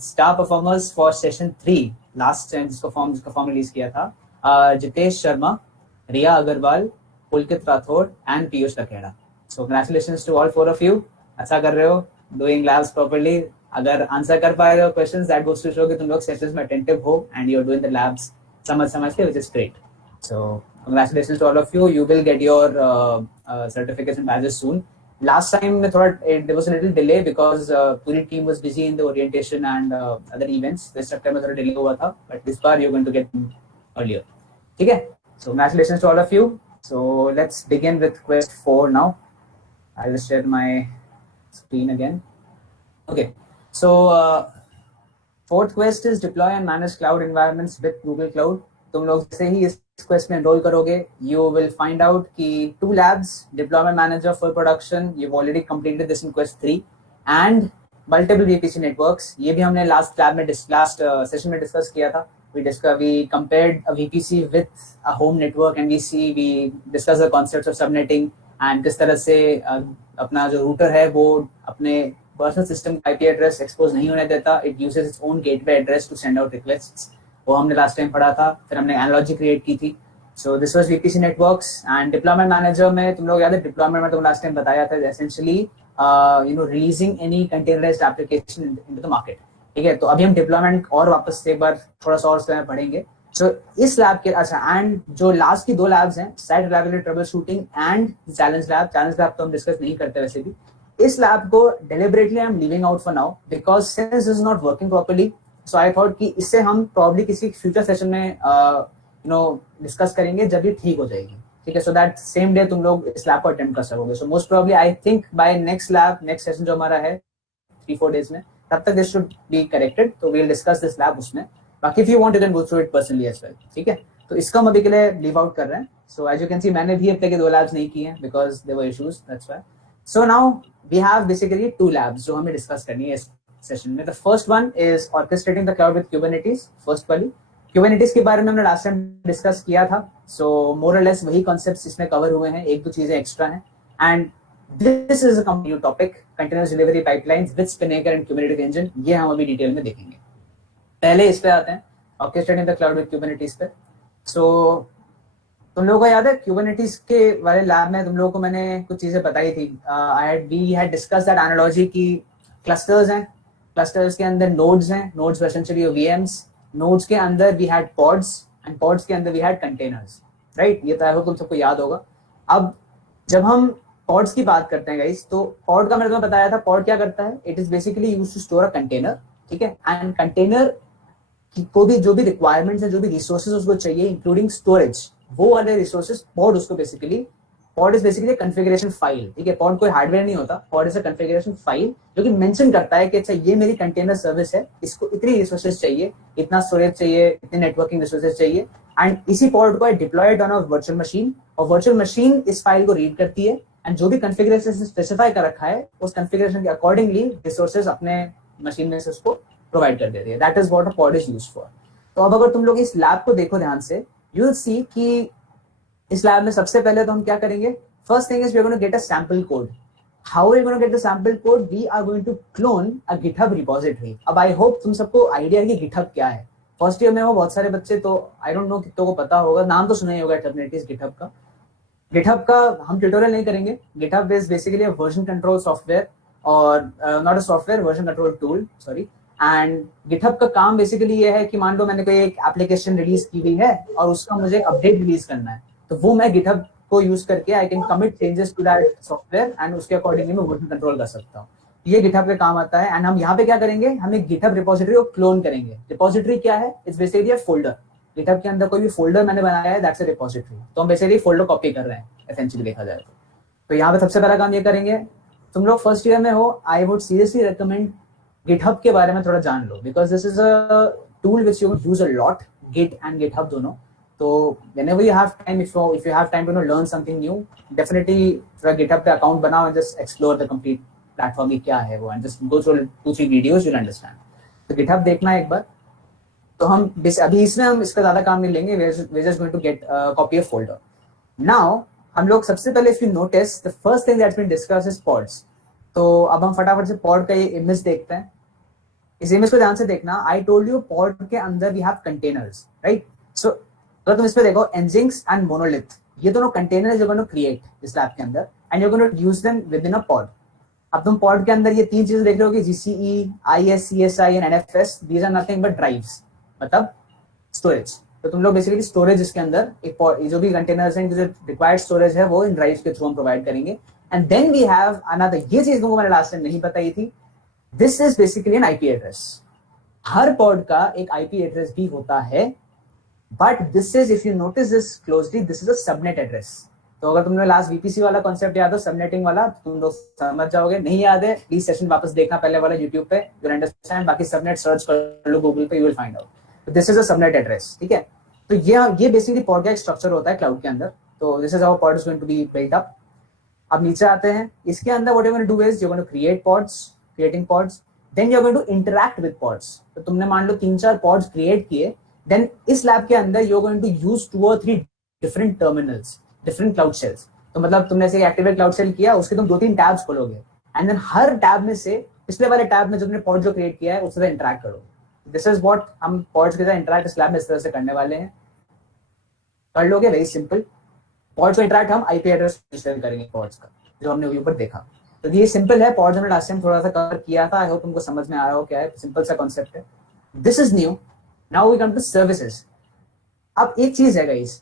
Star performers for session 3 last time जिसका form release किया था, Jitesh Sharma, Riya Agarwal, Pulkit Rathore and Piyush Lakhera. So congratulations to all 4 of you. अच्छा कर रहे हो, डूइंग लैब्स प्रॉपर्ली. अगर आंसर कर पा रहे हो questions, that goes to show कि तुम लोग सेशंस में अटेंटिव हो and you are doing the labs समझ के, which is great. So congratulations to all of you. You will get your certification badges soon. Last time there was a little delay because पूरी team was busy in the orientation and other events. This time थोड़ा delay हुआ था, but this bar you're going to get them earlier. ठीक है? So congratulations to all of you. So let's begin with quest 4 now. I'll just share my screen again. Okay. So fourth quest is deploy and manage cloud environments with Google Cloud. तुम लोग जैसे ही इस quest में enrol करोगे, you will find out कि 2 labs, deployment manager for production, you already completed this in quest 3, and multiple VPC networks. ये भी हमने लास्ट सेशन में डिस्कस किया था. We compared a VPC with a home network and we discuss the concepts of subnetting and किस तरह से अपना जो रूटर है वो अपने पर्सनल सिस्टम का आईपी एड्रेस एक्सपोज नहीं होने देता. It uses its own gateway address to send out requests. वो हमने लास्ट टाइम पढ़ा था. फिर हमने एनालॉजी क्रिएट की थी. So this was VPC networks. And deployment manager में तुम लोग याद है, डिप्लॉयमेंट में तुम लास्ट टाइम बताया था essentially releasing any containerized application into the market. ठीक है, तो अभी हम डिप्लॉयमेंट और वापस से एक बार थोड़ा सा और समय पढ़ेंगे. सो इस लैब के एंड जो लास्ट की 2 लैब्स हैं, site reliability trouble shooting and challenge lab तो हम डिस्कस नहीं करते वैसे भी. इस लैब को deliberately I am leaving out for now because since is not working properly. So I thought कि इससे हम प्रॉब्ली किसी फ्यूचर सेशन में डिस्कस करेंगे जब ये ठीक हो जाएगी. ठीक है, सो दैट सेम डे तुम लोग इस लैब को अटेम्प्ट कर सकोगे. So most probably I think by next session जो हमारा है 3-4 days में, तब तक दिस शुड बी करेक्टेड. तो we will discuss this lab उसमें. बाकी if you want you can go through it personally as well. ठीक है, तो इसका हम अभी के लिए लीव आउट कर रहे हैं. So as you can see मैंने भी अब तक 2 लैब्स नहीं की हैं because there were issues, that's why. So now we have basically 2 labs जो हमें डिस्कस करनी है सेशन में. The first one is orchestrating the cloud with Kubernetes. First वाली क्यूबरनेटिस के बारे में हमने लास्ट टाइम डिस्कस किया था. सो मोर और लेस वही कॉन्सेप्ट्स इसमें कवर हुए हैं, 1-2 चीजें एक्स्ट्रा हैं. And this is a new topic, continuous delivery pipelines with Spinnaker and Kubernetes engine. ये हम अभी डिटेल में देखेंगे. पहले इस पे आते हैं, orchestrating the cloud with Kubernetes पे. सो तुम लोगों को याद है क्यूबरनेटिस के वाले लैब में तुम लोगों को मैंने कुछ चीजें बताई थी. We had discuss that analogy की क्लस्टर्स हैं, क्लस्टर्स के अंदर नोड्स हैं, नोड्स एसेंशियली वीएम्स, नोड्स के अंदर we had pods and pods के अंदर वी हैड कंटेनर्स. राइट, ये तो तुम सबको याद होगा. अब जब हम पॉड्स की बात करते हैं गाइस, तो पॉड का मैंने तुम्हें बताया था, पॉड क्या करता है, it is basically used to store a container. ठीक है, एंड कंटेनर को भी जो भी रिक्वायरमेंट्स है, जो भी रिसोर्सेज उसको चाहिए इंक्लूडिंग स्टोरेज, वो वाले रिसोर्सेज पॉड उसको basically, pod is basically configuration file. ठीक है, पॉड कोई हार्डवेयर नहीं होता, pod is a configuration file जो कि मेंशन करता है कि अच्छा ये मेरी कंटेनर सर्विस है, इसको इतनी रिसोर्सेज चाहिए, इतना स्टोरेज चाहिए, इतनी नेटवर्किंग रिसोर्सेज चाहिए. एंड इसी पॉड को diploid on a virtual machine, और वर्चुअल मशीन इस फाइल को रीड करती है एंड जो भी कॉन्फ़िगरेशन स्पेसिफाई कर रखा है उस कॉन्फ़िगरेशन के अकॉर्डिंगली रिसोर्सेज अपने मशीन में से उसको प्रोवाइड कर देती है. That is what a pod is used for. तो अब अगर तुम लोग इस लैब को देखो ध्यान से, यू विल सी कि इस लैब में सबसे पहले तो हम क्या करेंगे, first thing is we are going to get a sample code. How are we going to get the sample code? We are going to clone a GitHub repository. अब आई होप तुम सबको आइडिया है कि GitHub क्या है. First year में वो बहुत सारे बच्चे, तो आई डोंट नो कितनों को पता होगा, नाम तो सुना ही होगा कुबरनेटिस गिटहब का. गिटहब का हम ट्यूटोरियल नहीं करेंगे. GitHub is basically a version control software, or not a software, version control tool, sorry. And GitHub का काम बेसिकली ये है कि मान लो मैंने कोई एक एप्लीकेशन रिलीज की हुई है और उसका मुझे अपडेट रिलीज करना है, तो वो मैं गिटहब को यूज करके I can commit changes to that software and उसके अकॉर्डिंगली मैं वर्जन कंट्रोल कर सकता हूँ. ये गिटहब के काम आता है. एंड हम यहाँ पे क्या करेंगे, हम एक गिटहब रिपोजिटरी को क्लोन करेंगे. रिपोजिटरी क्या है? It's basically a folder. GitHub के अंदर कोई भी फोल्डर मैंने बनाया है, दैट्स अ रिपोजिटरी. तो हम बेसिकली फोल्डर कॉपी कर रहे हैं एसेंशियली देखा जाए तो यहाँ पे सबसे पहला काम ये करेंगे. तुम लोग फर्स्ट ईयर में हो, I would seriously recommend GitHub के बारे में थोड़ा जान लो, because this is a tool which you use a lot, git and GitHub दोनों. तो whenever you have time, if you have time to learn something new, definitely थोड़ा GitHub पे अकाउंट बनाओ and just explore the complete platform की क्या है वो, and just go through 2-3 videos, you'll understand. तो गिटहब देखना एक बार. तो हम अभी इसमें हम इसका ज्यादा काम नहीं लेंगे. we're just going to get a copy of folder. Now हम लोग सबसे पहले if you notice the first thing that's been discussed is pods. तो अब हम फटाफट से pod का ये इमेज देखते हैं. इस इमेज को ध्यान से देखना, आई टोल्ड यू पॉड के अंदर वी हैव कंटेनर्स, राइट? सो अगर तुम इस पे देखो, एनजिंक्स एंड मोनोलिथ, ये दोनों containers you going to create इस लैब के अंदर and you going to use them within a pod. अब तुम पॉड के अंदर ये तीन चीजें देख रहे हो कि जीसीई, आईएससीएसआई and NFS, these are nothing but drives, मतलब स्टोरेज। तो तुम लोग बेसिकली स्टोरेज इसके अंदर एक जो भी कंटेनर्स हैं, जो रिक्वायर्ड स्टोरेज है वो इन ड्राइव्स के थ्रू हम प्रोवाइड करेंगे। And then we have another, ये चीज तुमको मैंने लास्ट टाइम नहीं बताई थी, this is basically an IP address. हर पॉड का एक आईपी एड्रेस भी होता है, but this is, if you notice this closely, this is a subnet address. तो अगर तुमने लास्ट वीपीसी वाला कॉन्सेप्ट याद हो, सबनेटिंग वाला, तुम लोग समझ जाओगे। नहीं याद है, प्लीज सेशन वापस देखना पहले वाला यूट्यूब पे, यू विल अंडरस्टैंड। बाकी सबनेट सर्च कर लो गूगल पे, you will find out. This is a subnet address, ठीक है? तो ये बेसिकली पॉड का एक स्ट्रक्चर होता है क्लाउड के अंदर। तो this is how pod is going to be built up. अब नीचे आते हैं, इसके अंदर what you going to do is you going to create pods, creating pods, then you are going to interact with pods. तो तुमने मान लो 3-4 पॉड्स क्रिएट किए, देन इस लैब के अंदर you are going to use 2 or 3 different terminals, different cloud shells. तो मतलब तुमने ऐसे एक्टिवेट क्लाउड शेल किया, उसके तुम 2-3 टैब्स खोलोगे एंड देन हर टैब में से पिछले वाले टैब में जो तुमने पॉड जो क्रिएट किया है उससे इंटरैक्ट करोगे। दिस इज व्हाट हम पॉड्स के साथ इंटरैक्ट इस लैब में इस तरह से करने वाले हैं। कर लोगे, वेरी सिंपल। पॉड्स को इंटरैक्ट हम आईपी एड्रेस शेयर करेंगे पॉड्स का, जो हमने ऊपर देखा। तो ये सिंपल है, पॉड्स हमने लास्ट टाइम थोड़ा सा कवर किया था, आई होप तुमको समझ में आ रहा हो क्या है, सिंपल सा कॉन्सेप्ट है। This is new, now we come to services. अब एक चीज है गाइस,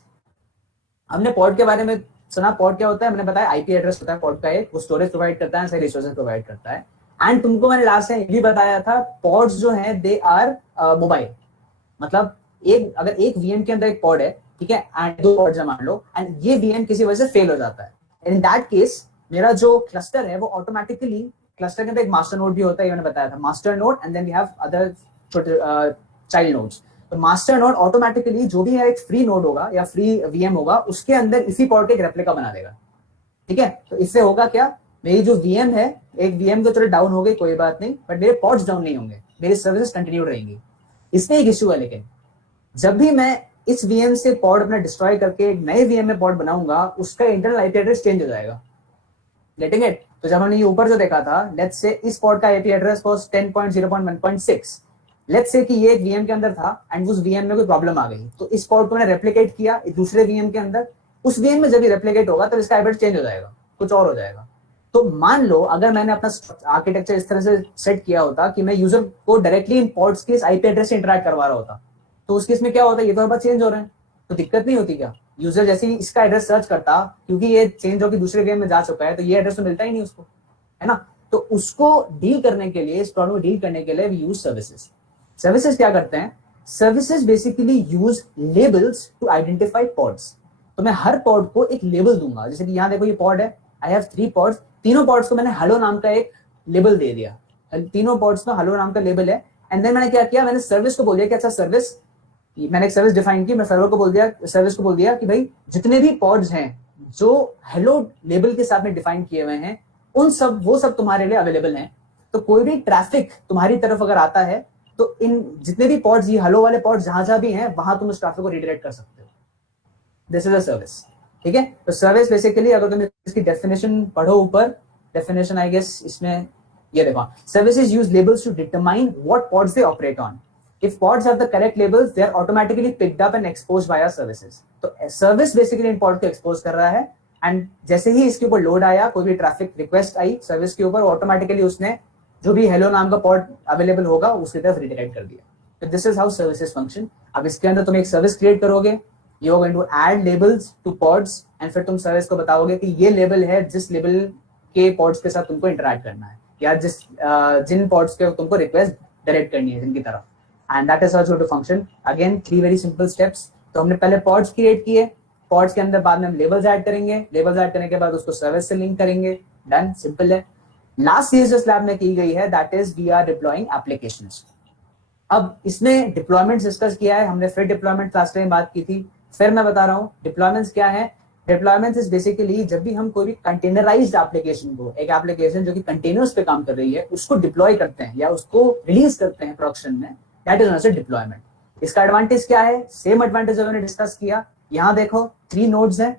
हमने पॉड के बारे में सुना, पॉड क्या होता है, मैंने बताया आईपी एड्रेस होता है पॉड का एक, वो स्टोरेज प्रोवाइड करता है, सारे रिसोर्सेज प्रोवाइड करता है। एंड तुमको मैंने लास्ट टाइम भी बताया था, पॉड्स जो हैं दे आर मोबाइल। मतलब अगर एक वीएम के अंदर एक पॉड है, ठीक है, एंड 2 पॉड्स है मान लो, एंड ये वीएम किसी वजह से फेल हो जाता है, इन दैट केस मेरा जो क्लस्टर है वो ऑटोमेटिकली, क्लस्टर के अंदर एक मास्टर नोड भी होता है, ये मैंने बताया था, master node, and then we have other छोटे चाइल्ड नोड्स। तो मास्टर नोड ऑटोमेटिकली जो भी है एक फ्री नोड होगा या फ्री वीएम होगा, उसके अंदर इसी पॉड के एक रेप्लिका बना देगा, ठीक है? तो इससे होगा क्या, मेरी जो वीएम है, एक वीएम तो चलो डाउन हो गई कोई बात नहीं, बट मेरे पॉड्स डाउन नहीं होंगे, मेरी सर्विसेज कंटिन्यू रहेंगी। इसमें एक इश्यू है, लेकिन जब भी मैं इस वीएम से पॉड अपना डिस्ट्रॉय करके एक नए वीएम में पॉड बनाऊंगा, उसका इंटरनल आईपी एड्रेस चेंज हो जाएगा। Getting it? तो जब हमने ये ऊपर जो देखा था, लेट्स से इस पॉड का IP address was 10.0.1.6, let's say कि ये एक वीएम के अंदर था एंड उस वीएम में कोई प्रॉब्लम आ गई, तो इस पॉड को मैंने रेप्लिकेट किया दूसरे वीएम के अंदर, उस वीएम में जब भी रेप्लिकेट होगा तो इसका आईपी चेंज हो जाएगा, कुछ और हो जाएगा। तो मान लो अगर मैंने अपना आर्किटेक्चर इस तरह से सेट किया होता कि मैं यूजर को डायरेक्टली इन पॉड्स के इस आईपी एड्रेस से इंटरैक्ट करवा रहा होता, तो उस केस में क्या होता है, ये तो हर बार चेंज हो रहे हैं, तो दिक्कत नहीं होती क्या? यूजर जैसे ही इसका एड्रेस सर्च करता, क्योंकि ये चेंज होकर दूसरे वीएम में जा चुका है, तो ये एड्रेस तो मिलता ही नहीं उसको, है ना? तो उसको डील करने के लिए, इस प्रॉब्लम को डील करने के लिए वी यूज सर्विसेज। सर्विसेज क्या करते हैं? Services basically use labels to identify pods. तो मैं हर पॉड को एक लेबल दूंगा, जैसे कि यहाँ देखो ये पॉड है, आई हैव 3 पॉड्स, तीनों पॉड्स को मैंने हेलो नाम का एक लेबल दे दिया, तीनों पॉड्स में हेलो नाम का लेबल है। एंड देन मैंने क्या किया, मैंने सर्विस को बोल दिया कि अच्छा सर्विस, मैंने एक सर्विस डिफाइन की, मैं सर्वर को बोल दिया, सर्विस को बोल दिया कि भाई जितने भी पॉड्स हैं जो हेलो लेबल के साथ में डिफाइन किए हुए हैं, उन सब वो सब तुम्हारे लिए अवेलेबल हैं। तो कोई भी ट्रैफिक तुम्हारी तरफ अगर आता है, तो इन जितने भी पॉड्स, ये हेलो वाले पॉड्स जहां भी हैं, वहां तुम उस ट्रैफिक को रिडायरेक्ट कर सकते हो। दिस इज अ सर्विस, ठीक है? तो सर्विस बेसिकली, अगर तुम इसकी डेफिनेशन पढ़ो ऊपर, डेफिनेशन आई गेस इसमें ये देखो, services use labels to determine what pods they operate on. If pods have the correct labels, they are automatically picked up and exposed via services. तो service basically इन pod को expose कर रहा है, and जैसे ही इसके ऊपर लोड आया, कोई भी ट्रैफिक रिक्वेस्ट आई सर्विस के ऊपर, ऑटोमेटिकली उसने जो भी हेलो नाम का पॉड अवेलेबल होगा उसकी तरफ रिडायरेक्ट कर दिया। तो this is how services function. अब इसके अंदर तुम एक सर्विस क्रिएट करोगे, you are going to add labels to pods, and फिर तुम सर्विस को बताओगे कि ये लेबल है जिस लेबल के पॉड्स के साथ तुमको इंटरैक्ट करना है, या जिन पॉड्स के तुमको रिक्वेस्ट डायरेक्ट करनी है जिनकी तरफ। And that is how it's going to function. Again, 3 very simple steps. तो हमने पहले pods क्रिएट किए, pods के अंदर बाद में हम लेबल्स ऐड करेंगे, लेबल्स ऐड करने के बाद उसको सर्विस से लिंक करेंगे, डन, सिंपल है। लास्ट चीज जो स्लैब में की गई है, that is we are deploying applications. अब इसमें डिप्लॉयमेंट डिस्कस किया है हमने, फिर डिप्लॉयमेंट लास्ट टाइम बात की थी, फिर मैं बता रहा हूँ डिप्लॉयमेंट्स क्या है। डिप्लॉयमेंट्स इज बेसिकली जब भी हम कोई भी कंटेनराइज्ड एप्लीकेशन को, एक एप्लीकेशन जो कि कंटेनर्स पे काम कर रही है, उसको डिप्लॉय करते हैं या उसको रिलीज करते हैं प्रोडक्शन में, दैट इज नॉट डिप्लॉयमेंट। इसका एडवांटेज क्या है? सेम एडवांटेज जो मैंने डिस्कस किया। यहाँ देखो 3 नोड्स हैं,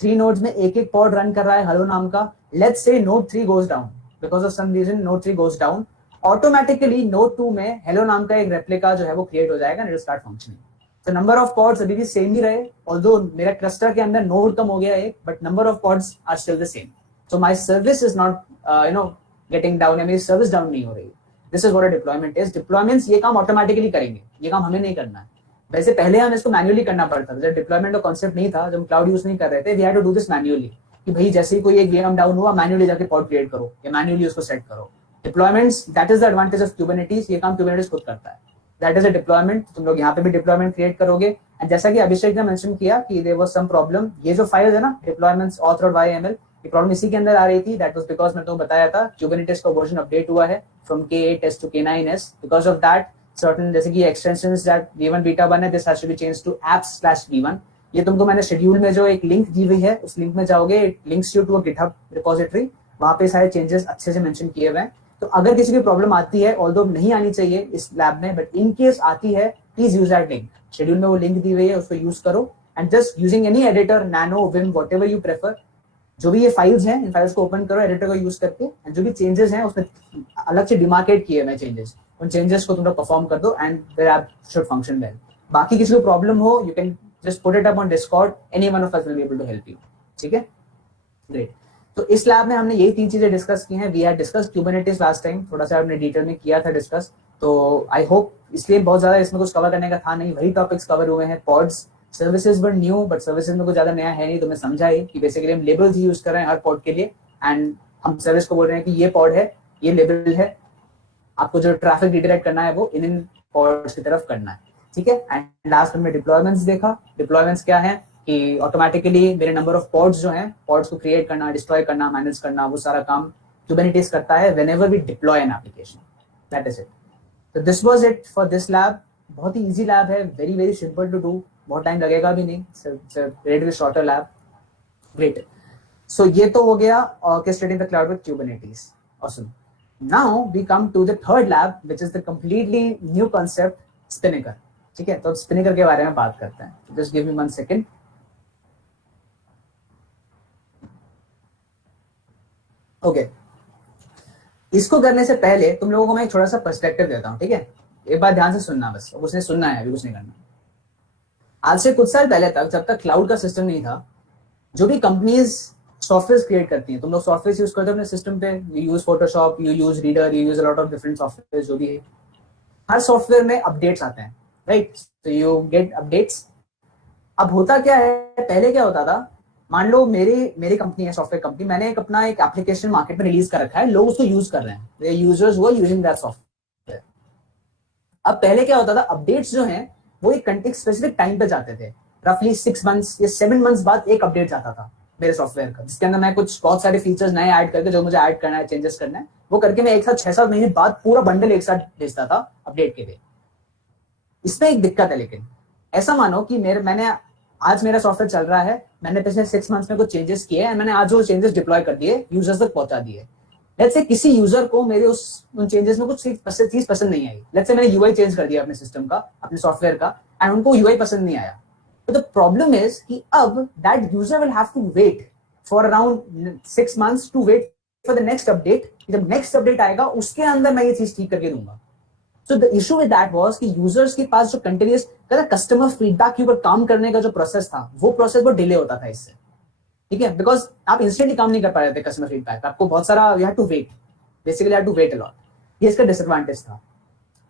3 नोड्स में एक पॉड रन कर रहा है हेलो नाम का। Let's say node 3 goes down, because of some reason node 3 goes down, automatically node 2 में हेलो नाम का एक रेप्लिका जो है वो क्रिएट हो जाएगा and it will start functioning. तो नंबर ऑफ पॉड्स अभी भी सेम ही रहे, ऑल्दो मेरा क्लस्टर के अंदर नोड कम हो गया है, but number of pods are still the same. So my service is not getting down, या मेरी सर्विस डाउन नहीं हो रही। This is what a deployment is. Deployments ये काम ऑटोमेटिकली करेंगे, ये काम हमें नहीं करना है। वैसे पहले हम इसको मैन्युअली करना पड़ता था, जब डिप्लॉयमेंट का कॉन्सेप्ट नहीं था, जब हम क्लाउड यूज नहीं कर रहे थे, we had to do this manually, कि भाई जैसे ही कोई एक वीएम डाउन हुआ मैन्युअली जाके पॉड क्रिएट करो या मैन्युअली उसको सेट करो। Deployments, that is the advantage of Kubernetes, ये काम क्यूबरनेटिस खुद करता है। That is a deployment. तुम लोग यहाँ पे भी डिप्लॉयमेंट क्रिएट करोगे, एंड जैसा कि अभिषेक ने मेंशन किया कि देयर वाज सम प्रॉब्लम, ये जो फाइल है ना डिप्लॉयमेंट्स ऑथर बाय एमएल, ये प्रॉब्लम इसी के अंदर आ रही थी। दैट वाज बिकॉज मैं तुम्हें बताया था क्यूबरनेटिस का वर्जन अपडेट हुआ है from K8s to K9s। Because of that certain जैसे कि एक्सटेंशंस दैट V1 बीटा 1 है, this has to be changed to apps/V1। ये तुमको मैंने शेड्यूल में जो एक लिंक दी हुई है, उस लिंक में जाओगे, it links you to a GitHub repository, वहां पे सारे चेंजेस अच्छे से मेंशन किए हुए हैं। तो अगर किसी की प्रॉब्लम आती है, ऑल्दो नहीं आनी चाहिए इस लैब में, बट इन केस आती है, please use that link. Schedule में वो लिंक दी हुई है, उसको यूज करो and just using any editor, nano, Vim, whatever you prefer, जो भी ये फाइल्स हैं, इन फाइल्स को ओपन करो एडिटर को यूज करके, एंड जो भी चेंजेस हैं उसमें अलग से डिमार्केट किए हुए चेंजेस, उन चेंजेस को तुम लोग परफॉर्म कर दो and their app should function well. बाकी किसी को प्रॉब्लम हो, you can just put it up on Discord, any one of us will be able to help you. ठीक है, ग्रेट। तो इस लैब में हमने यही 3 चीजें डिस्कस की हैं। We had discuss Kubernetes last time, थोड़ा सा हमने डिटेल में किया था डिस्कस, तो आई होप, इसलिए बहुत ज्यादा इसमें कुछ कवर करने का था नहीं, वही टॉपिक्स कवर हुए हैं। Pods, services were new, but services में कुछ ज्यादा नया है नहीं, तो मैं समझा ही कि बेसिकली हम लेबल्स यूज कर रहे हैं हर पॉड के लिए, एंड हम सर्विस को बोल रहे हैं कि ये पॉड है, ये लेबल है, आपको जो ट्रैफिक रिडायरेक्ट करना है वो इन पॉड्स की तरफ करना है। ठीक है, एंड लास्ट हमने डिप्लॉयमेंट्स देखा। डिप्लॉयमेंट्स क्या है कि ऑटोमेटिकली मेरे नंबर ऑफ पॉड्स जो हैं, पॉड्स को क्रिएट करना, डिस्ट्रॉय करना, मैनेज करना, वो सारा काम कुबरनेटिस करता है whenever we deploy an application. That is it. तो this was it for this lab. बहुत ही इजी लैब है, very very simple to do, बहुत टाइम लगेगा भी नहीं, relatively shorter lab. Great. So ये तो हो गया orchestrating the cloud with Kubernetes. Awesome. Now we come to the third lab which is the completely new concept, Spinnaker. ठीक है, तो स्पिनेकर के बारे में बात करते हैं। Just give me 1 second. Okay, इसको करने से पहले तुम लोगों को मैं एक छोटा सा पर्सपेक्टिव देता हूं। ठीक है, एक बार ध्यान से सुनना, बस अब उसने सुनना है, अभी कुछ नहीं करना। आज से कुछ साल पहले तक, जब तक क्लाउड का सिस्टम नहीं था, जो भी कंपनीज सॉफ्टवेयर क्रिएट करती हैं, तुम लोग सॉफ्टवेयर यूज करते हो अपने सिस्टम पे, you use Photoshop, you use reader, you use a lot of different software, जो भी है, हर सॉफ्टवेयर में अपडेट्स आते हैं, राइट? तो यू गेट अपडेट्स। अब होता क्या है, पहले क्या होता था, मान लो मेरी कंपनी है, सॉफ्टवेयर कंपनी, मैंने अपना एक एप्लीकेशन मार्केट में रिलीज कर रखा है, लोग उसको यूज कर रहे हैं, यूजर्स वो यूजिंग दैट सॉफ्टवेयर। अब पहले क्या होता था, अपडेट्स जो हैं वो एक स्पेसिफिक टाइम पे जाते थे, रफली 6 मंथ्स या 7 मंथ्स बाद एक अपडेट जाता था मेरे सॉफ्टवेयर का, जिसके अंदर मैं कुछ बहुत सारे फीचर्स नए ऐड करके, जो मुझे ऐड करना है, चेंजेस करना है, वो करके मैं एक साथ 6-7 महीने बाद पूरा बंडल एक साथ भेजता था अपडेट के लिए। इसमें एक दिक्कत है, लेकिन ऐसा मानो कि मैंने आज मेरा सॉफ्टवेयर चल रहा है, मैंने पिछले 6 मंथ्स में कुछ चेंजेस किए हैं, मैंने आज वो चेंजेस डिप्लॉय कर दिए, यूजर्स तक पहुंचा दिए। लेट्स से किसी यूजर को मेरे उन चेंजेस में कुछ चीज पसंद नहीं आई, लेट्स से मैंने यूआई चेंज कर दिया अपने सिस्टम का, अपने सॉफ्टवेयर का, एंड उनको यूआई पसंद नहीं आया। तो द प्रॉब्लम इज कि अब that user will have to wait for around 6 months to wait for the next update. जब नेक्स्ट अपडेट आएगा उसके अंदर मैं ये चीज ठीक करके दूंगा। So the issue with that was कि यूजर्स के पास जो कंटिन्यूस कस्टमर फीडबैक के ऊपर काम करने का जो प्रोसेस था, वो प्रोसेस बहुत डिले होता था इससे। ठीक है, बिकॉज आप इंस्टेंटली काम नहीं कर पा रहे थे कस्टमर फीडबैक, आपको बहुत सारा you have to wait, basically you have to wait a lot. ये इसका डिसएडवांटेज था।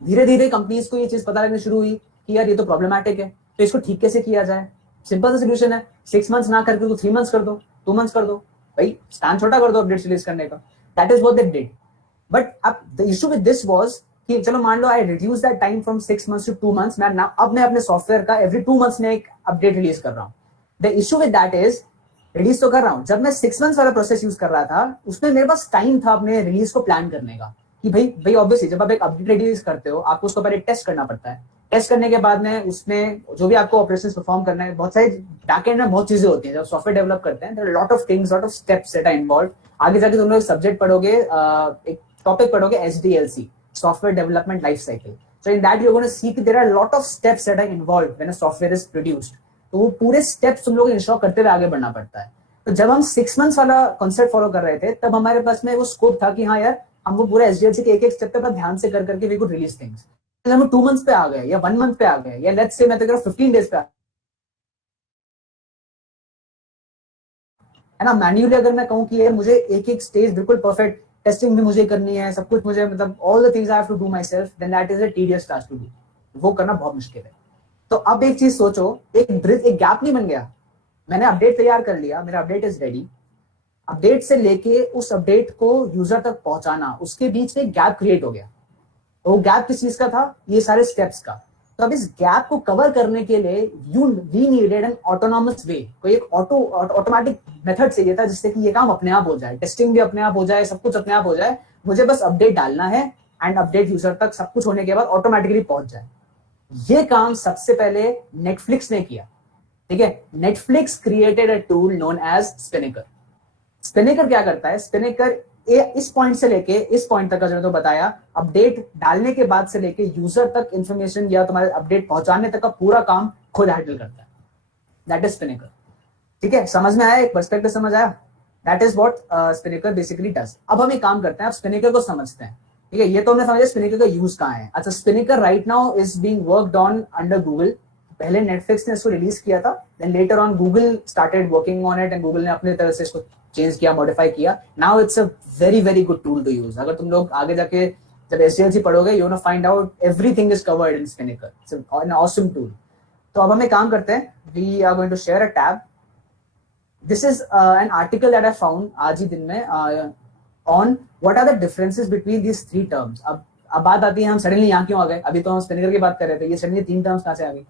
धीरे धीरे कंपनीज को ये चीज पता लगनी शुरू हुई कि यार ये तो प्रॉब्लमैटिक है, तो इसको ठीक कैसे किया जाए। सिंपल सा सोल्यूशन है, 6 मंथ्स ना करके तो 3 मंथ्स कर दो, 2 मंथ्स कर दो, भाई स्पैन छोटा कर दो अपडेट्स रिलीज करने का। That is what they did. But अब the issue with this was कि चलो मान लो I reduce that time from 6 months to 2 months, अब मैं अपने सॉफ्टवेयर का एवरी 2 मंथ्स में एक अपडेट रिलीज कर रहा हूँ। The issue with that is, release तो कर रहा हूँ, जब मैं 6 मंथ्स वाला प्रोसेस यूज कर रहा था, उसमें मेरे पास टाइम था अपने रिलीज को प्लान करने का, कि भाई ऑब्वियसली जब आप एक अपडेट रिलीज करते हो, आपको उसको पहले टेस्ट करना पड़ता है। टेस्ट करने के बाद में उसमें जो भी आपको ऑपरेशंस परफॉर्म करना है, बहुत सारी बैकएंड में बहुत चीजें होती हैं। जब सॉफ्टवेयर डेवलप करते हैं, there are lot of things, lot of steps that are involve. आगे जाके तुम लोग सब्जेक्ट पढ़ोगे, एक टॉपिक पढ़ोगे, SDLC, Software Development Life Cycle. So in that you're going to see that there are a lot of steps that are involved when a software is produced. तो वो पूरे steps तुम लोग इंश्योर करते हुए आगे बढ़ना पड़ता है। तो जब हम 6 months वाला कॉन्सेप्ट फॉलो कर रहे थे, तब हमारे पास में वो स्कोप था कि हाँ यार हम वो पूरा एसडीएलसी के एक एक स्टेप पे ध्यान से कर करके वी कुड रिलीज थिंग्स। हम 2 मंथ्स पे आ गए या 1 मंथ पे आ गए या लेट्स से मैं तो कह रहा हूं 15 डेज पे है ना। मैन्युअली अगर मैं कहूं कि ये मुझे एक एक स्टेज बिल्कुल परफेक्ट टेस्टिंग भी मुझे करनी है, सब कुछ मुझे मतलब all the things I have to do myself, then that is a tedious task to do. वो करना बहुत मुश्किल है। तो अब एक चीज सोचो, एक ब्रिज, एक गैप नहीं बन गया। मैंने अपडेट तैयार कर लिया, मेरा अपडेट इज रेडी, अपडेट से लेके उस अपडेट को यूजर तक पहुंचाना, उसके बीच में गैप क्रिएट हो गया। वो गैप किस चीज का था? ये सारे स्टेप्स का। तो अब इस गैप को कवर करने के लिए वी नीडेड एन ऑटोनॉमस वे, कोई एक ऑटोमेटिक मेथड चाहिए था जिससे कि ये काम अपने आप हो जाए, टेस्टिंग भी अपने आप हो जाए, सब कुछ अपने आप हो जाए। मुझे बस अपडेट डालना है एंड अपडेट यूजर तक सब कुछ होने के बाद ऑटोमेटिकली पहुंच जाए। ये काम सबसे पहले नेटफ्लिक्स ने किया। ठीक है, Netflix created a tool known as Spinnaker. Spinnaker क्या करता है? स्पिनेकर इस पॉइंट से लेके इस पॉइंट तक का जो तो बताया, अपडेट डालने के बाद से लेके यूजर तक इंफॉर्मेशन या तुम्हारे अपडेट पहुंचाने तक का पूरा काम खुद हैंडल करता है। That is Spinnaker. ठीक है, समझ में आया? एक पर्सपेक्टिव समझ आया? That is what Spinnaker basically does. अब हम एक काम करते हैं, अब स्पिनेकर को समझते हैं। ठीक है, ये तो हमने समझा स्पिनेकर का यूज कहाँ है। अच्छा, Spinnaker right now is being worked on under Google. पहले नेटफ्लिक्स ने इसको रिलीज किया था, then later on Google started working on it and Google ने अपने तरह से इसको चेंज किया, मॉडिफाई किया। Now it's a very very good tool to use. अगर तुम लोग आगे जाके जब एसडीएलसी पढ़ोगे, you know find out everything is covered in Spinnaker. It's an awesome tool. तो अब हम एक काम करते हैं, we are going to share a tab. This is an article that I found आज ही दिन में on what are the differences between these 3 terms. अब बात आती है, हम सडनली यहाँ क्यों आ गए? अभी तो हम स्पिनेकर की बात कर रहे थे, ये सडनली 3 टर्म्स कहाँ से आ गई?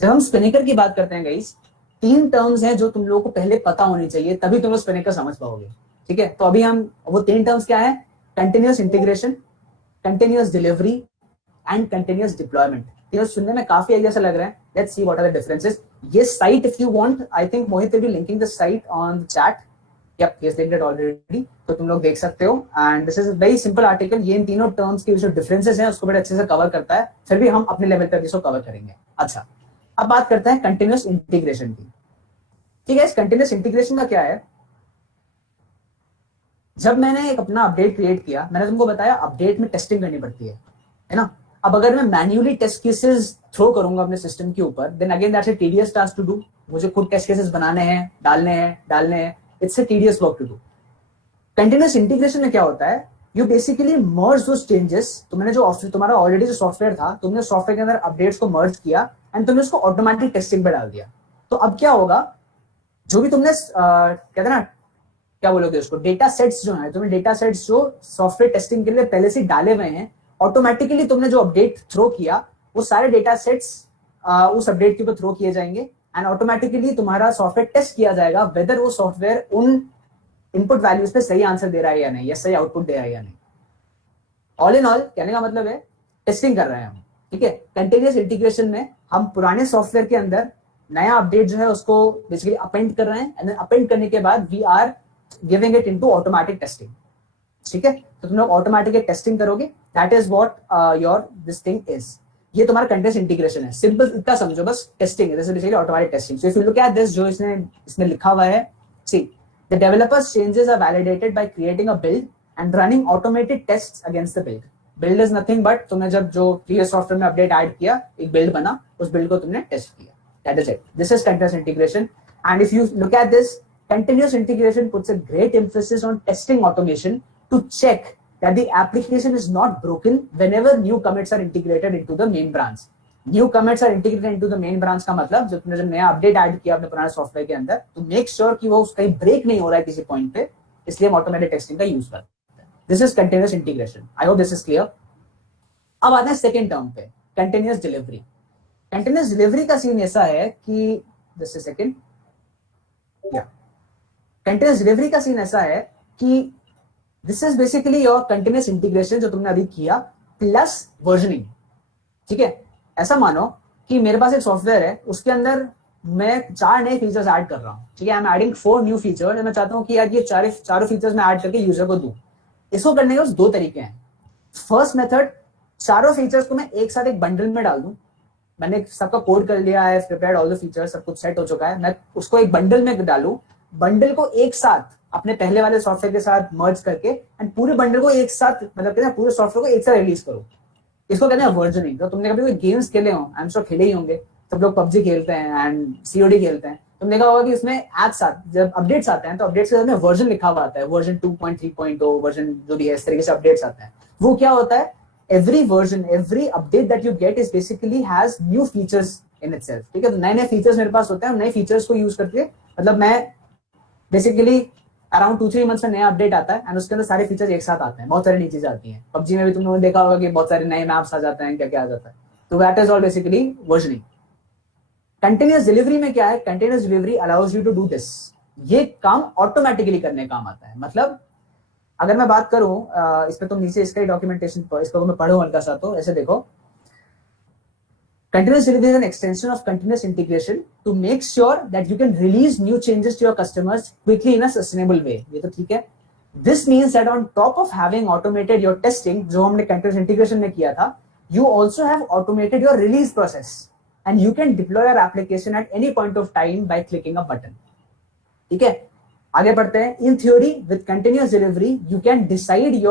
जब हम स्पिनेकर की बात करते हैं गाइस, 3 टर्म्स हैं जो तुम लोगों को पहले पता होनी चाहिए, तभी तुम लोग स्पिनेकर समझ पाओगे। ठीक है, तो अभी हम वो 3 टर्म्स क्या है? Continuous integration, continuous delivery and continuous deployment. ये सुनने में काफी ऐसा लग रहा है। Let's see what are the differences. ये site if you want, I think Mohit will be linking the site on the chat. Yup, he has linked it already, तो तुम लोग देख सकते हो। And this is a very simple article. ये इन तीनों टर्म्स के जो डिफरेंसेस हैं उसको बड़े अच्छे से कवर करता है। फिर भी हम अपने लेवल पर इसको कवर करेंगे। अच्छा, अब बात करते हैं कंटिन्यूअस इंटीग्रेशन की। ठीक है, इस कंटिन्यूअस इंटीग्रेशन का क्या है? जब मैंने एक अपना अपडेट क्रिएट किया, मैंने तुमको बताया अपडेट में टेस्टिंग करनी पड़ती है ना। अब अगर मैं मैन्युअली टेस्ट केसेस थ्रो करूंगा अपने सिस्टम के ऊपर, then again that's a tedious task to do. मुझे खुद टेस्ट केसेस बनाने हैं, डालने हैं। It's a tedious work to do. Continuous integration में क्या होता है? You basically merge those changes. तुमने जो तुम्हारा ऑलरेडी जो सॉफ्टवेयर था, तुमने सॉफ्टवेयर के अंदर अपडेट्स को मर्ज किया एंड तुमने उसको ऑटोमेटिक टेस्टिंग पे डाल दिया। तो अब क्या होगा? जो भी तुमने कहते हैं ना, क्या बोलोगे उसको, डेटा सेट्स जो है, तुमने डेटा सेट्स जो सॉफ्टवेयर टेस्टिंग के लिए पहले से डाले हुए हैं, ऑटोमेटिकली तुमने जो अपडेट थ्रो किया, वो सारे डेटा सेट्स उस अपडेट के ऊपर थ्रो किए जाएंगे एंड ऑटोमेटिकली तुम्हारा सॉफ्टवेयर टेस्ट किया जाएगा वेदर वो सॉफ्टवेयर उन इनपुट वैल्यूज पे सही आंसर दे रहा है या नहीं, या सही आउटपुट दे रहा है या नहीं। ऑल इन ऑल कहने का मतलब है टेस्टिंग कर रहे हैं हम। ठीक है, कंटिन्यूअस इंटीग्रेशन में हम पुराने सॉफ्टवेयर के अंदर नया अपडेट जो है उसको बेसिकली अपेंड कर रहे हैं एंड अपेंड करने के बाद we are giving it into automatic testing. ठीक है, तो तुम लोग ऑटोमेटिक टेस्टिंग करोगे। That is what your this thing is. ये तुम्हारा कंटिन्यूअस इंटीग्रेशन है। सिंपल इतना समझो, बस टेस्टिंग है, जैसे basically automatic testing. So if you look at this, जो इसमें लिखा हुआ है, see the developers changes are validated by creating a build and running automated tests against the build. Build is nothing but तुमने जब जो प्रीवियस सॉफ्टवेयर में update add किया, एक बिल्ड बना, उस बिल्ड को तुमने टेस्ट किया। That is it. This is continuous integration. And if you look at this, continuous integration puts a great emphasis on testing automation to check that the application is not broken whenever new commits are integrated into the main branch. New commits are integrated into the main branch का मतलब जब तुमने नया update add किया अपने पुराने software के अंदर, तो मेक श्योर कि वो कहीं ब्रेक नहीं हो रहा है किसी पॉइंट पे, इसलिए हम ऑटोमेटिक टेस्टिंग का यूज करते हैं। This is continuous integration. I hope this is clear. अब आते हैं सेकेंड टर्म पे, कंटिन्यूअस डिलीवरी। कंटिन्यूअस डिलीवरी का सीन ऐसा है कि दिस इज सेकेंड या कंटिन्यूअस डिलीवरी का सीन ऐसा है कि this is basically your continuous integration जो तुमने अभी किया प्लस वर्जनिंग। ठीक है, ऐसा मानो कि मेरे पास एक सॉफ्टवेयर है, उसके अंदर मैं 4 नए फीचर्स ऐड कर रहा हूँ। ठीक है, I am adding 4 new features. मैं चाहता हूँ कि यार ये चारों फीचर्स मैं ऐड करके यूजर को दूं। इसको करने के 2 तरीके हैं। फर्स्ट मेथड, चारों फीचर्स को मैं एक साथ एक बंडल में डाल दूं। मैंने सबका कोड कर लिया है, प्रिपेयर्ड ऑल द फीचर्स, सब कुछ सेट हो चुका है, मैं उसको एक बंडल में डालूं, बंडल को एक साथ अपने पहले वाले सॉफ्टवेयर के साथ मर्ज करके एंड पूरे बंडल को एक साथ, मतलब कहते हैं पूरे सॉफ्टवेयर को एक साथ रिलीज करो। इसको कहते हैं वर्जनिंग। तो तुमने कभी कोई गेम्स खेले हो, आई एम श्योर खेले ही होंगे, सब लोग पबजी खेलते हैं एंड सीओडी खेलते हैं। तुमने देखा होगा कि इसमें एप्स आते, जब अपडेट्स आते हैं तो अपडेट्स के साथ में वर्जन लिखा हुआ आता है, वर्जन 2.3.0 वर्जन जो भी है, इस तरीके से अपडेट्स आते हैं। वो क्या होता है, every version, every update that you get is basically has new features in itself. ठीक है, तो नए नए फीचर्स मेरे पास होते हैं, नए फीचर्स को यूज करके, मतलब मैं बेसिकली अराउंड 2-3 मंथ्स में नया अपडेट आता है एंड उसके अंदर सारे फीचर्स एक साथ आते हैं, बहुत सारी नई चीजें आती हैं। पबजी में भी तुमने देखा होगा कि बहुत सारे नए मैप्स आ जाते हैं, क्या क्या आ जाता है। तो that is all basically versioning. Continuous delivery में क्या है, continuous delivery allows you to do this. ये काम ऑटोमेटिकली करने काम आता है। मतलब अगर मैं बात करूं इस पे, तुम नीचे इसका डॉक्यूमेंटेशन, इसको मैं पढ़ूं हल्का सा, तो ऐसे देखो, continuous delivery is an extension of continuous integration to make sure that you can release new changes to your customers quickly in a sustainable way. ये तो ठीक है। This means that on top of having automated your testing, जो हमने continuous integration में किया था, you also have automated your release process and you can deploy your application at any point of time by clicking a button. ठीक है, आगे बढ़ते हैं। In theory, with continuous delivery, you can decide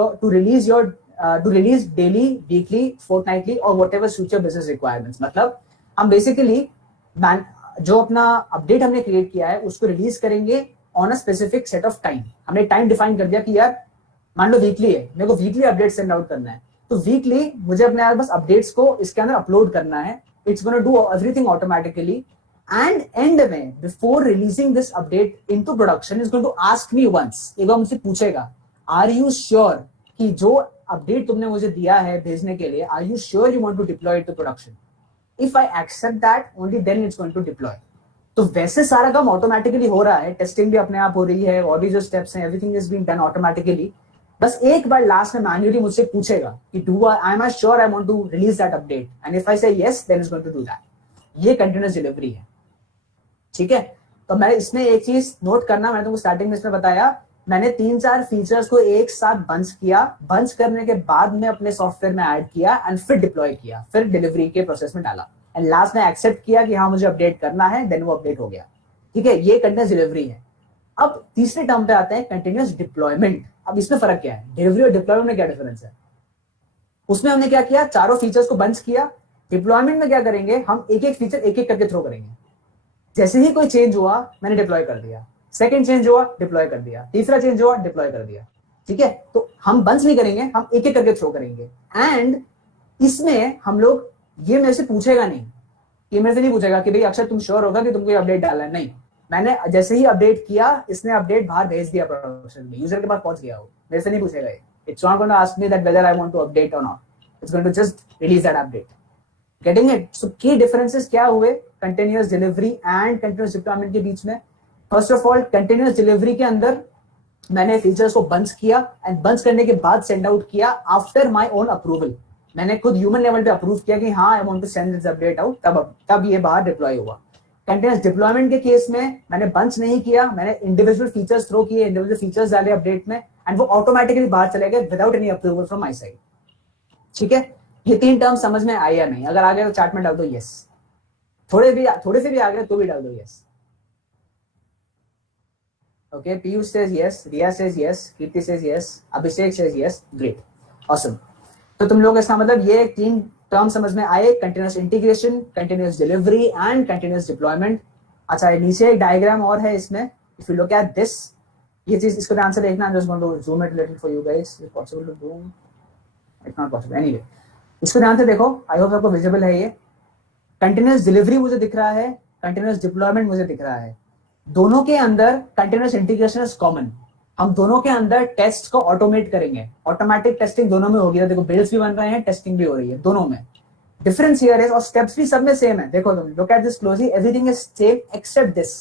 to release daily, weekly, fortnightly or whatever suits your business requirements. मतलब हम basically जो अपना update हमने क्रिएट किया है उसको रिलीज करेंगे on a specific set of time. हमने टाइम डिफाइन कर दिया कि यार मान लो वीकली है, मेरे को वीकली अपडेट सेंड आउट करना है, तो वीकली मुझे अपने बस अपडेट्स को इसके अंदर अपलोड करना है। It's gonna do everything automatically and end में before releasing this update into production is going to ask me once, एक बार मुझसे पूछेगा, आर यू श्योर कि जो अपडेट तुमने मुझे दिया है भेजने के लिए, are you sure you want to deploy it to production? If I accept that only then it's going to deploy. तो वैसे सारा काम ऑटोमेटिकली हो रहा है, टेस्टिंग भी अपने आप हो रही है, और भी जो स्टेप्स हैं everything is being done automatically. बस एक बार लास्ट में मैन्युअली मुझसे पूछेगा कि do I am sure I want to release that update, and if I say yes then it's going to do that. ये कंटीन्यूअस डिलीवरी है। ठीक है, तो मैं इसमें एक चीज नोट करना, मैंने तुमको स्टार्टिंग में इसमें बताया, मैंने 3-4 फीचर्स को एक साथ बंच किया, बंच करने के बाद में अपने सॉफ्टवेयर में ऐड किया एंड फिर डिप्लॉय किया, फिर डिलीवरी के प्रोसेस में डाला एंड लास्ट में एक्सेप्ट किया कि हाँ मुझे अपडेट करना है, देन वो अपडेट हो गया। ठीक है, ये कंटिन्यूअस डिलीवरी है। अब तीसरे टर्म पे आते हैं, कंटिन्यूअस डिप्लॉयमेंट। अब इसमें फर्क क्या है, डिलीवरी और डिप्लॉयमेंट में क्या डिफरेंस है? उसमें हमने क्या किया, चारों फीचर्स को बंच किया। डिप्लॉयमेंट में क्या करेंगे, हम एक एक फीचर एक एक करके थ्रो करेंगे। जैसे ही कोई चेंज हुआ मैंने डिप्लॉय कर दिया, सेकंड चेंज हुआ डिप्लॉय कर दिया, तीसरा चेंज हुआ डिप्लॉय कर दिया। ठीक है, तो हम बंच नहीं करेंगे, हम एक एक करके थ्रो करेंगे। एंड इसमें हम लोग, ये मेरे से पूछेगा नहीं, ये मेरे से नहीं पूछेगा कि भाई अक्षर तुम श्योर होगा कि तुमको अपडेट डालना है, नहीं। मैंने जैसे ही अपडेट किया, इसने अपडेट बाहर भेज दिया प्रोडक्शन में, यूजर के पास पहुंच गया, वो मेरे से नहीं पूछेगा। It's not going to ask me that whether I want to update or not, it's going to just release that update. Getting it? So key differences क्या हुए continuous delivery and continuous deployment के बीच में? First of all, continuous delivery के अंदर मैंने features को bunch किया एंड बंच करने के बाद सेंड आउट किया आफ्टर माय ओन अप्रूवल। मैंने खुद ह्यूमन लेवल पे अप्रूव किया कि हाँ I want to send this update out, तब ये बाहर डिप्लॉय हुआ। कंटिन्यूअस डिप्लॉयमेंट के केस में मैंने बंच नहीं किया, मैंने इंडिविजुअल फीचर्स थ्रो किए, इंडिविजुअल फीचर्स डाले अपडेट में एंड वो ऑटोमेटिकली बाहर चले गए without any approval from my side. ठीक है, ये 3 टर्म समझ में आए या नहीं? अगर आ गए तो चार्ट में डाल दो यस, थोड़े से भी आ गए तो भी डाल दो yes. Okay, Piyush says yes, Riya says yes, Kirti says yes, Abhishek says yes, great, awesome. तो तुम लोग इसका मतलब ये 3 टर्म समझ में आए, continuous integration, continuous delivery and continuous deployment. अच्छा, नीचे एक डायग्राम और है इसमें, if you look at this, ये चीज इसको ध्यान से देखना। Just going to zoom it little for you guys, if possible to do, it's not possible anyway. इसको ध्यान से देखो, आई होप आपको विजिबल है। ये कंटिन्यूअस डिलीवरी मुझे दिख रहा है, कंटिन्यूअस डिप्लॉयमेंट मुझे दिख रहा है। दोनों के अंदर कंटिन्यूअस इंटीग्रेशन इज कॉमन। हम दोनों के अंदर टेस्ट को ऑटोमेट करेंगे, ऑटोमेटिक टेस्टिंग दोनों में होगी। देखो बिल्ड्स भी बन रहे हैं, टेस्टिंग भी हो रही है दोनों में। डिफरेंस हियर इज, और स्टेप्स भी सब में सेम है। देखो तुम look at this closely, everything is same except this.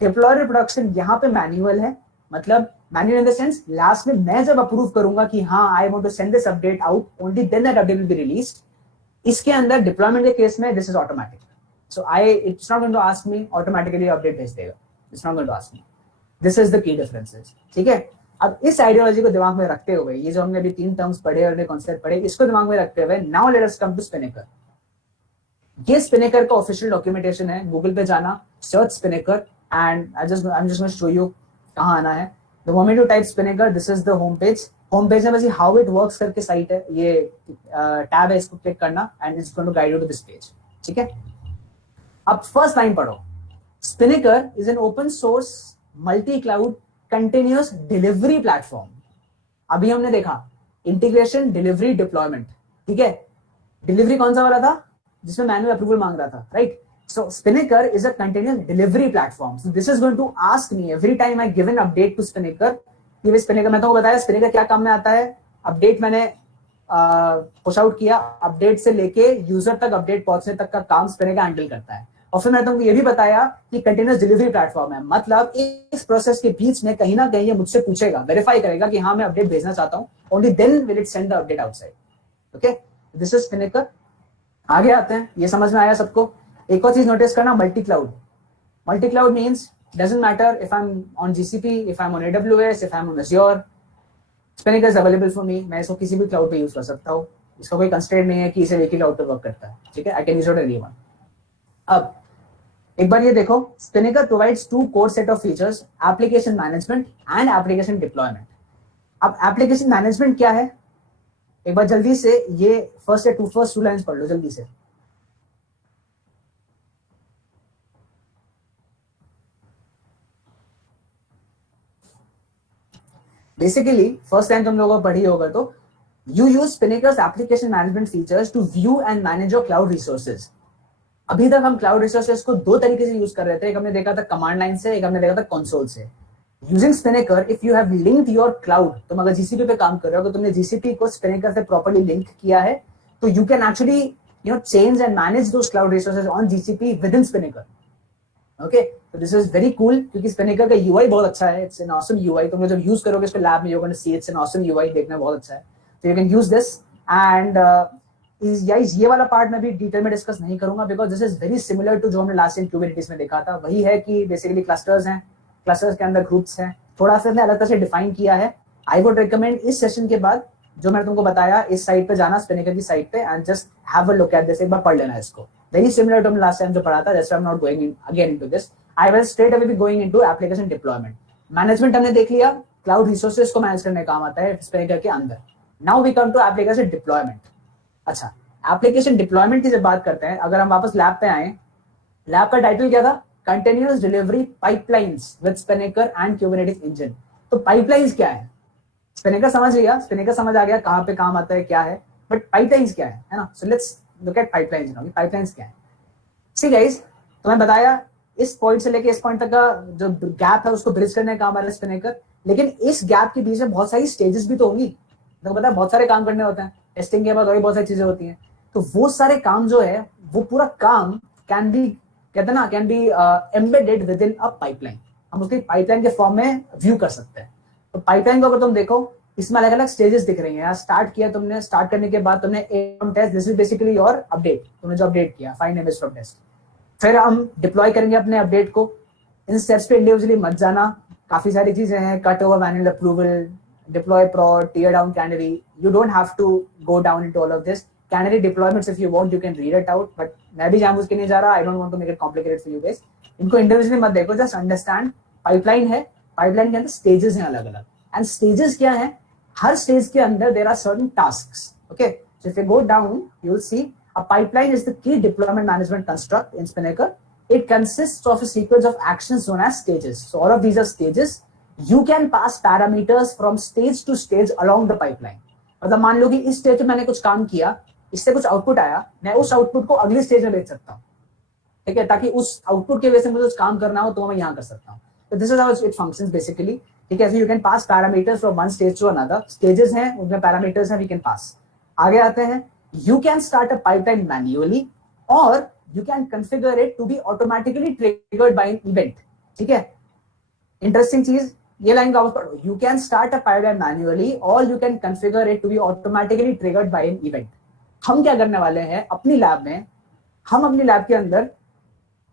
Deploy production यहाँ पे मैन्युअल है, मतलब manual in the sense last में मैं जब अप्रूव करूंगा कि हाँ I want to send this update out, only then that update will be released. इसके अंदर डिप्लॉयमेंट के केस में this is automatic, so it's not going to ask me, automatically update भेज देगा, it's not going to ask me. This is the key differences. ठीक है, अब इस आइडियोलॉजी को दिमाग में रखते हुए, ये जो हमने अभी 3 टर्म्स पढ़े और कॉन्सेप्ट पढ़े, इसको दिमाग में रखते हुए now let us come to Spinnaker. ये स्पिनेकर का ऑफिशियल डॉक्यूमेंटेशन है, गूगल पे जाना, search Spinnaker and I am just going to show you कहां आना है। The moment you type Spinnaker, this is the home page. Home page में बस हाउ इट वर्क्स करके साइट है, ये टैब है, इसको क्लिक करना and it's going to guide you to this page. ठीक है, अब फर्स्ट लाइन पढ़ो. Spinnaker is an open source multi cloud continuous delivery platform. अभी हमने देखा इंटीग्रेशन, डिलीवरी, डिप्लॉयमेंट. ठीक है, डिलीवरी कौन सा वाला था जिसमें मैनुअल अप्रूवल मांग रहा था, right? So Spinnaker is a continuous delivery platform. So this is going to ask me every time I give an update to Spinnaker. ये Spinnaker, मैं तो बताया Spinnaker क्या काम में आता है. अपडेट मैंने पुश आउट किया, अपडेट से लेके यूजर तक अपडेट पहुंचने तक का काम Spinnaker हैंडल करता है. और फिर मैंने तुमको ये भी बताया कि कंटिन्यूअस डिलीवरी प्लेटफॉर्म है, मतलब इस प्रोसेस के बीच में कहीं ना कहीं ये मुझसे पूछेगा, वेरीफाई करेगा कि हाँ मैं अपडेट भेजना चाहता हूँ. Only then will it send the update outside. Okay, this is Spinnaker. आगे आते हैं, ये समझ में आया सबको? एक और चीज नोटिस करना, multi cloud. Multi cloud means doesn't matter if I am on GCP, if I am on AWS, if I am on Azure, Spinnaker is available for me. मैं इसको किसी भी क्लाउड पे यूज कर सकता हूँ. इसका कोई कंस्ट्रेंट नहीं है कि इसे एक ही क्लाउड पे वर्क करता है. ठीक है, I can use it anyone. अब एक बार ये देखो, Spinnaker provides two core set of features, application management and application deployment. अब एप्लीकेशन मैनेजमेंट क्या है, एक बार जल्दी से ये फर्स्ट टू लाइंस पढ़ लो जल्दी से. बेसिकली फर्स्ट टाइम तुम लोगों को पढ़ी होगा तो you use Spinnaker's application management features to view and manage your cloud resources. अभी तक हम क्लाउड रिसोर्सेज को दो तरीके से यूज कर रहे थे. एक हमने देखा था कमांड लाइन से, एक हमने देखा था कंसोल से. Using Spinnaker, if you have linked your cloud, तुम अगर जीसीपी पे काम कर रहे हो, तो तुमने जीसीपी को Spinnaker से प्रॉपर्ली लिंक किया है, तो you can actually change and manage those cloud resources on GCP with in Spinnaker. Okay, तो दिस इज वेरी कूल क्योंकि Spinnaker का यूआई बहुत अच्छा है. It's an awesome UI. तुम जब यूज करोगे इसको लैब में, you gonna see it's an awesome UI. देखना बहुत अच्छा है, तो you can use this. And ये वाला पार्ट मैं भी डिटेल में डिस्कस नहीं करूंगा because this is very similar to जो हमने लास्ट टाइम क्यूबरनेटिस में देखा था. वही है कि बेसिकली क्लस्टर्स हैं, क्लस्टर्स के अंदर ग्रुप्स हैं, थोड़ा सा अलग तरह से डिफाइन किया है. आई वुड रिकमेंड इस सेशन के बाद जो मैंने तुमको बताया, इस साइट पे जाना, Spinnaker की साइट पे, and just have a look at this. एक बार पढ़ लेना इसको. Very similar to last time जो पढ़ा था. Just I am not going again into this. I will straight away be going into application deployment. Management हमने देख लिया, cloud resources को मैनेज करने का काम आता है Spinnaker के अंदर. Now we come to application deployment. अच्छा, application deployment की जब बात करते हैं, अगर हम वापस लैब पे आए, लैब का टाइटल क्या था? Continuous Delivery Pipelines with Spinnaker and Kubernetes Engine. तो pipelines क्या है? Spinnaker समझ गया, Spinnaker समझ आ गया कहाँ पे काम आता है, क्या है, but pipelines क्या है ना? So let's look at pipelines now. Pipelines क्या है? See guys, तो मैं बताया इस पॉइंट से लेके इस पॉइंट तक का जो गैप है उसको ब्रिज करने का काम आ रहा है Spinnaker. लेकिन इस गैप के बीच में बहुत सारी स्टेजेस भी तो होंगी. तो पता है बहुत सारे काम करने होते हैं. टेस्टिंग के बाद और भी बहुत सारी चीजें होती हैं. तो वो सारे काम जो है, वो पूरा काम कैन बी, कहते हैं ना, can be embedded with in a pipeline. हम उसकी पाइपलाइन के फॉर्म में व्यू कर सकते हैं. तो पाइपलाइन को अगर तुम देखो, इसमें अलग अलग स्टेजेस दिख रही हैं. स्टार्ट किया तुमने, स्टार्ट करने के बाद तुमने test, this is basically your update. तुमने जो अपडेट किया, फाइंड इमेज फ्रॉम टेस्ट. फिर हम डिप्लॉय करेंगे अपने अपडेट को. इन स्टेप्स पे इंडिविजुअली मत जाना, काफी सारी चीजें हैं. Cut over manual approval, deploy prod, tear down canary. You don't have to go down into all of this. Canary deployments, if you want, you can read it out. But मैं भी जानबूझ के नहीं जा रहा. I don't want to make it complicated for you guys. इनको individually मत देखो, just understand. पाइपलाइन है, पाइपलाइन के अंदर स्टेजेस हैं अलग अलग. एंड स्टेजेस क्या है? हर स्टेज के अंदर there are certain tasks. Okay, so if you go down, you will see a pipeline is the key deployment management construct in Spinnaker. It consists of a sequence of actions known as stages. So all of these are stages. You can pass parameters from stage to stage along the pipeline. मतलब मान लो कि इस stage पे मैंने कुछ काम किया, इससे कुछ आउटपुट आया, मैं उस आउटपुट को अगली स्टेज में भेज सकता हूँ. ठीक है, ताकि उस आउटपुट की वजह से मुझे कुछ काम करना हो तो मैं यहाँ कर सकता हूँ. तो this is how it functions basically. ठीक है, you can pass parameters from one stage to another. Stages हैं, उनमें पैरामीटर्स हैं, वी कैन पास. आगे आते हैं. You can start a pipeline manually or you can configure it to be automatically triggered by an event. ठीक है, interesting चीज, ये लाइन का पढ़ो. You can start a pipeline manually or you can configure it to be automatically triggered by an event. हम क्या करने वाले हैं अपनी लैब में? हम अपनी लैब के अंदर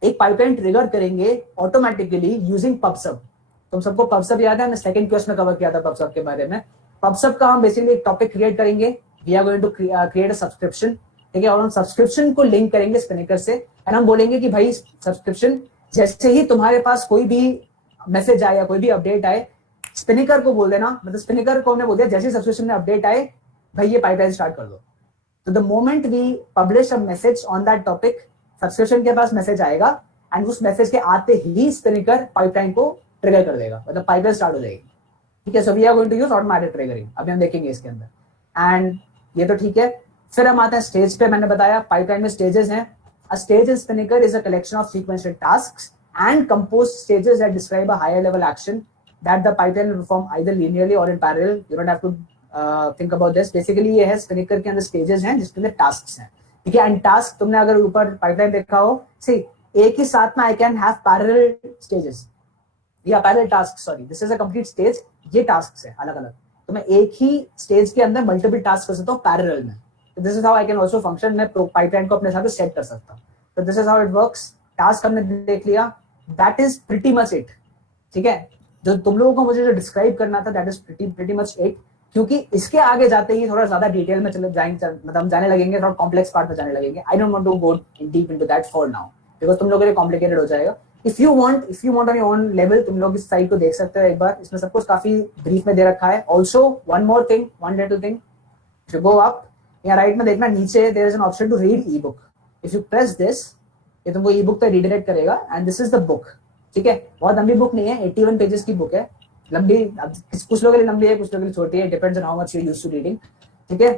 एक पाइपलाइन ट्रिगर करेंगे ऑटोमेटिकली यूजिंग PubSub. तुम सबको PubSub याद है? हमने सेकंड क्लास में कवर किया था PubSub के बारे में. PubSub का हम बेसिकली एक टॉपिक क्रिएट करेंगे. We are going to create a subscription. ठीक है, और हम सब्सक्रिप्शन को लिंक करेंगे Spinnaker से. एंड हम बोलेंगे कि भाई सब्सक्रिप्शन, जैसे ही तुम्हारे पास कोई भी मैसेज आए या कोई भी अपडेट आए, स्पिनिकर को बोल देना, मतलब स्पिनिकर को हमने बोल दिया जैसे सब्सक्रिप्शन में अपडेट आए भाई ये पाइपलाइन स्टार्ट कर दो, तो the moment we publish a message on that topic subscription के पास मैसेज आएगा एंड उस मैसेज के आते ही स्पिनिकर पाइपलाइन को ट्रिगर कर देगा, मतलब पाइपलाइन स्टार्ट हो जाएगी। ठीक है, so we are going to use automatic triggering, अभी हम देखेंगे इसके अंदर। एंड ये तो ठीक है, फिर हम आते हैं स्टेज पे। मैंने बताया पाइपलाइन में स्टेजेस हैं। A stage in Spinnaker is a collection of sequential tasks and composed stages that describe a higher level action that the pipeline will perform either linearly or in parallel. You don't have to think about this. Basically ये है स्पिनिकर के अंदर stages हैं जिसके अंदर tasks हैं, ठीक है। एंड टास्क तुमने अगर ऊपर पाइपलाइन देखा हो, सी एक ही साथ में I can have parallel stages या parallel task, sorry this is a complete stage, ये टास्क है अलग अलग, तो मैं एक ही स्टेज के अंदर मल्टीपल टास्क कर सकता हूँ पैरेलल में। This is how I can also function, मैं पाइपलाइन को अपने साथ सेट कर सकता हूँ। तो this is how it works. Task हमने देख लिया, that is pretty much it, ठीक है। जो तुम लोगों को मुझे जो डिस्क्राइब करना था that is pretty much it, क्योंकि इसके आगे जाते ही थोड़ा ज्यादा डिटेल में चले जाएंगे, मतलब हम जाने लगेंगे, थोड़ा कॉम्प्लेक्स पार्ट में जाने लगेंगे। I don't want to go deep into that for now because तुम लोगों के लिए कॉम्प्लिकेटेड हो जाएगा। If you want on your own level, तुम लोग इस साइट को देख सकते हो एक बार, इसमें सब कुछ काफी ब्रीफ में दे रखा है। Also one more thing, one little thing, if you go up यहाँ राइट में देखना, नीचे there is an option to read ebook. If you press this, ये तुमको ई बुक पे रीडायरेक्ट करेगा and this is the book, ठीक है। बहुत लंबी बुक नहीं है, 81 पेजेस की बुक है। लंबी, कुछ लोगों के लिए लंबी है, कुछ लोगों के लिए छोटी है, depends on how much you used to reading, ठीक है।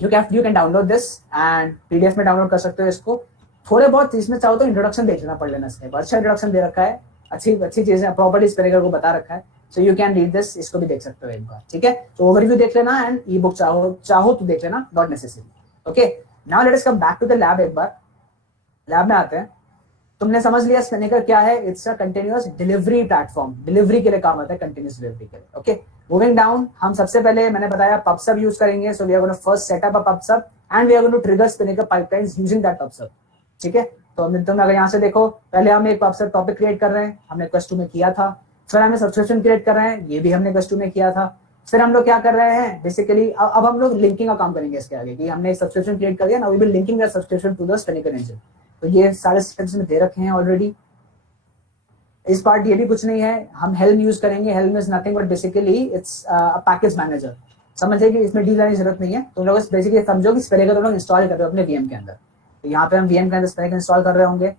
You can download this and PDF में डाउनलोड कर सकते हो इसको। थोड़े बहुत इसमें चाहो तो इंट्रोडक्शन देख लेना, पढ़ लेना, इसमें अच्छा इंट्रोडक्शन दे रखा है, अच्छी चीजें प्रॉपर्टी स्पिनिकर को बता रखा है, so you can read this, इसको भी देख सकते हो एक बार, ठीक है। तो ओवरव्यू देख लेना एंड ई बुक चाहो तो देख लेना, not necessary, okay. Now let us come back to the lab. एक बार लैब में आते हैं। तुमने समझ लिया स्पिनिकर क्या है, it's a continuous delivery platform, delivery के लिए काम आता है, कंटिन्यूअस डिलीवरी के लिए, ओके। मूविंग डाउन, हम सबसे पहले मैंने बताया पबसब यूज करेंगे, so we are going to first set up a PubSub and we are going to trigger Spinnaker pipelines using that PubSub, ठीक है। तो तुम अगर यहाँ से देखो, पहले हम एक पबसब टॉपिक क्रिएट कर रहे हैं, हमने क्वेस्ट 2 में किया था। फिर हमें सब्सक्रिप्शन क्रिएट कर रहे हैं, ये भी हमने क्वेस्ट 2 में किया था। फिर हम लोग क्या कर रहे हैं बेसिकली, अब हम लोग लिंकिंग का काम करेंगे इसके आगे, कि हमने सब्सक्रिप्शन क्रिएट कर दिया, now we will linking that subscription to the Spinnaker engine. तो ये सारे स्टेप्स में दे रखे हैं ऑलरेडी। इस पार्ट ये भी कुछ नहीं है, हम हेल्म यूज करेंगे। Helm is nothing but basically it's a package manager. समझिए कि इसमें डील करने की जरूरत नहीं है, तुम लोग बेसिकली समझो कि स्पिनिकर तुम लोग इंस्टॉल कर रहे हो अपने वीएम के अंदर। तो यहाँ पे हम वीएम के अंदर स्पिनिकर इंस्टॉल कर रहे होंगे।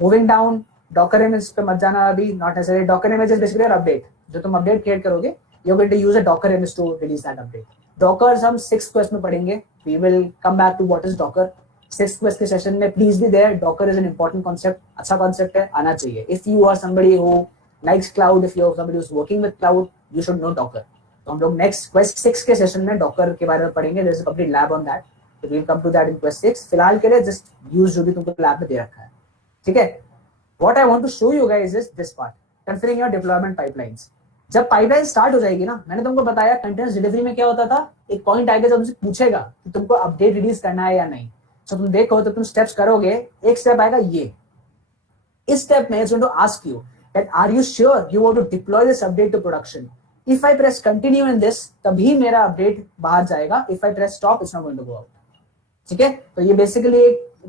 मूविंग डाउन, डॉकर इमेज पे मत जाना अभी, not necessary. Docker image is basically update, जो तुम अपडेट क्रिएट करोगे you going to use a Docker image to release that update. Dockers हम 6th क्वेस्ट में पढ़ेंगे, we will come back to what is Docker 6th quest के session में। Please be there, Docker is an important concept, अच्छा concept है, आना चाहिए। If you are somebody who likes cloud, if you're somebody who's working with cloud, you should know docker. तो हम लोग next quest 6 के सेशन में डॉकर के बारे में पढ़ेंगे, there's a complete lab on that, so we'll come to that in quest 6. फिलहाल के लिए just use जो भी तुमको लैब में दे रखा है, ठीक है। What I want to show you guys is this part, configuring your deployment pipelines. जब पाइपलाइन स्टार्ट हो जाएगी ना, मैंने तुमको बताया कंटिन्यूअस डिलीवरी में क्या होता था, एक पॉइंट आएगा जब तुमसे पूछेगा कि तुमको अपडेट रिलीज करना है या नहीं, तो तुम देखो तो तुम स्टेप्स करोगे, एक स्टेप आएगा ये, इस स्टेप में it's going to ask you that are you sure you want to deploy this update to production. If I press continue in this, तभी मेरा अपडेट बाहर जाएगा, if I press stop it's not going to go out, ठीक है। तो ये basically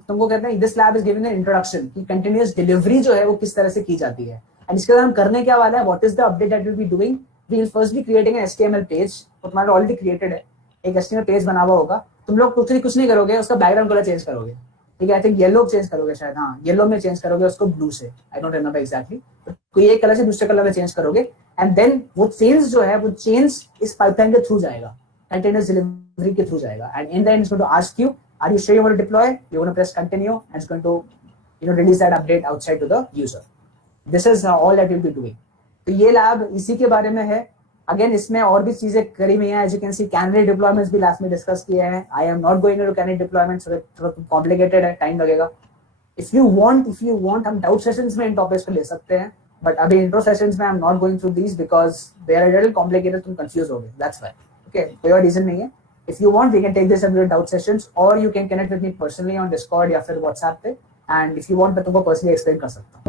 तुमको कहते हैं this lab is giving an introduction कि कंटिन्यूअस डिलीवरी जो है वो किस तरह से की जाती है। एंड इसके बाद हम करने क्या वाला है, what is the update that will be doing, we will first be creating an HTML page, तो तुम्हारा ऑलरेडी क्रिएटेड है, एक एचटीएमएल पेज बना हुआ होगा। तुम लोग कुछ नहीं करोगे, उसका बैकग्राउंड कलर चेंज करोगे, ठीक है। आई थिंक येलो चेंज करोगे शायद, हाँ येलो में चेंज करोगे उसको ब्लू से, आई डोंट रिमेंबर एग्जैक्टली, कोई एक कलर से दूसरे कलर में चेंज करोगे एंड देन वो चेंज जो है वो चेंज इस पाइपलाइन के थ्रू जाएगा, कंटेनर्स डिलीवरी के थ्रू जाएगा। And in the end it's going to ask you are you sure you want to deploy, you want to press continue and it's going to release that update outside to the user. This is all that will be doing. तो ये lab इसी के बारे में है। Again इसमें और भी चीजें करी हुई हैं, as you can see candidate deployments भी लास्ट में डिस्कस किए हैं। I am not going into candidate deployments, थोड़ा कॉम्प्लिकेटेड है, टाइम लगेगा। इफ यू वांट हम डाउट सेशंस में इन टॉपिक्स को ले सकते हैं, बट अभी इंट्रो सेशंस में I am not going through these because they are little complicated, तुम कंफ्यूज हो गए, दैट्स व्हाई, ओके। कोई और रीजन नहीं है। If you want we can take this as doubt sessions और you can connect with me personally on Discord या फिर व्हाट्सएप पे, एंड इफ यू वांट मैं तुमको पर्सनली एक्सप्लेन कर सकता हूँ।